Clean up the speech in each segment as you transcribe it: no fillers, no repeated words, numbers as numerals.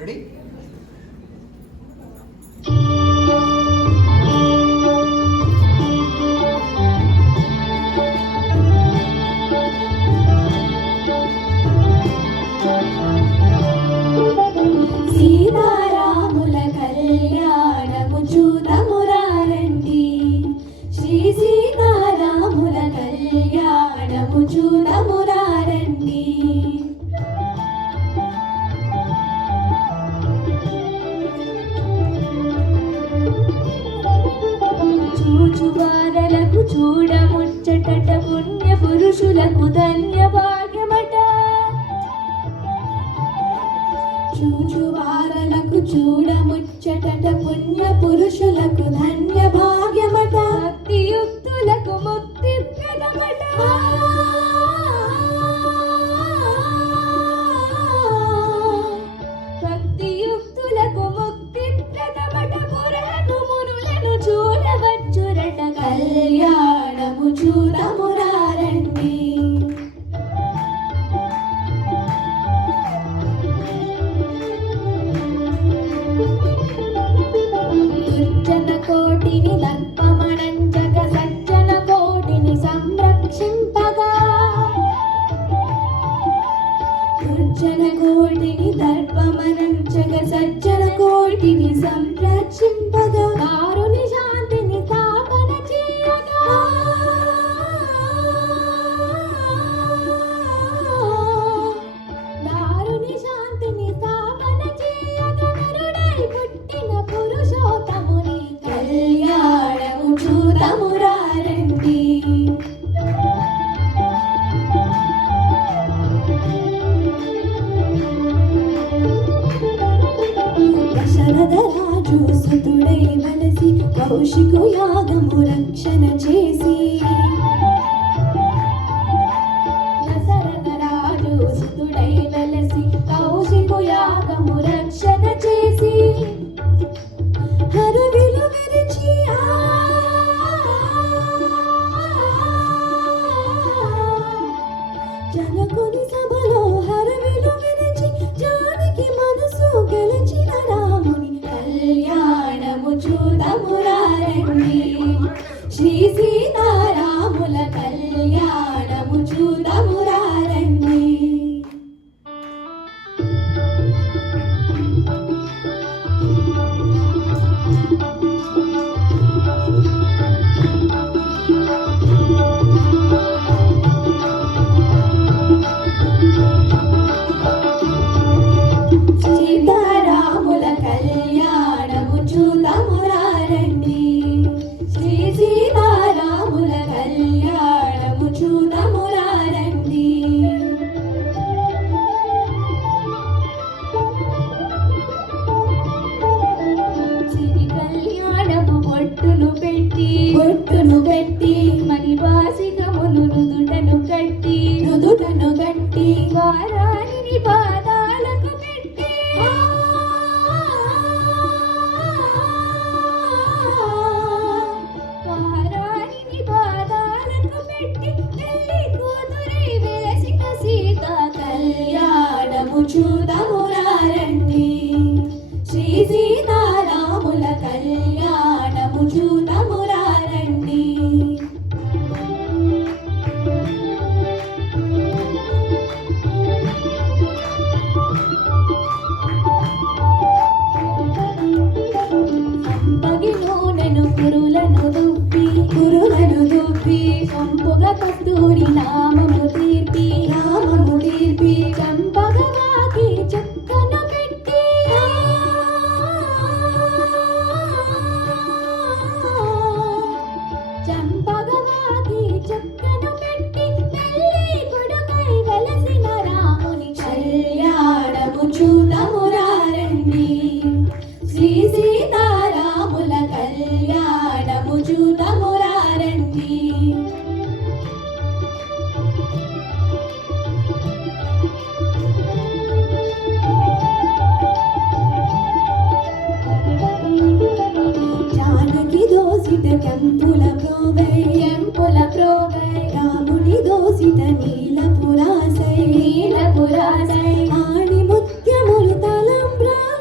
Ready? సీతారాముల కళ్యాణము చూడమురారండి, శ్రీ సీతారాముల కళ్యాణము చూడమురారండి. చూచువారలకు చూడముచ్చటట, పుణ్య పురుషులకు ధన్య భాగ్యమట. చూచువారలకు చూడముచ్చటట, పుణ్య పురుషులకు ధన్య భాగ్యమట. భక్తియుక్తులకు ముక్తి ప్రదమట. భక్తియుక్తులకు ముక్తి ప్రదమట. పురాణు మునులను చూడవచ్చురట, కళ్యాణము చూడమురారండి. దుర్జన కోటిని దర్పమణంచగ, సజ్జన కోటిని సంరక్షింపగా. దుర్జన కోటిని దర్పమణంచగ, సజ్జన కోటిని సంరక్షింపగా. దారుని శాంతిని స్థాపన చేయగా. దారుని శాంతిని స్థాపన చేయగా. నరుడై పుట్టిన పురుషోత్తముని కళ్యాణము చూడమురారండి. దశరథ రాజు సుతుడై వలసి, కౌశికు యాగము రక్షణ చేసి. దశరథ రాజు సుతుడై వలసి, కౌశికు యాగము రక్షణ చేసి. హరవిలు విరిచి జనకుని సభలో హరవిలు విరిచి, జానకి మనసు గెలిచిన రాముని కళ్యాణము చూడమురారండి, శ్రీ సీతారాముల కళ్యాణము చూడమురారండి. సీతారాముల కళ్యాణము చూడమురారండి, శ్రీ సీతారాముల కళ్యాణము చూడమురారండి. సిరి కళ్యాణము బొట్టును పెట్టి మణివాసికమును నుదుటను కట్టి వారాని పాదాలకు పెట్టి. వారాని పాదాలకు పెట్టి, పెళ్లి కూతురై వెలసిన సీత కళ్యాణము చూడమురారండి, శ్రీ సీతారాముల కళ్యాణము చూడమురారండి. సంపగి నూనెను కురులను దువ్వి, సంపుగా కస్తూరి నామము తీర్పి. చంపగవాకి చక్కను పెట్టి. చంపగవాకి చక్కను పెట్టి, పెళ్లి కొడుకై వెలసిన రాముని కళ్యాణము చూడమురారండి, శ్రీ సీతారాముల కళ్యాణము చూడమురారండి. జానకి దోసిట కెంపుల ప్రోగై, రాముని దోసిట నీలపురాసై. ఆణి ముత్యములు తలంబ్రాల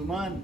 సుమన్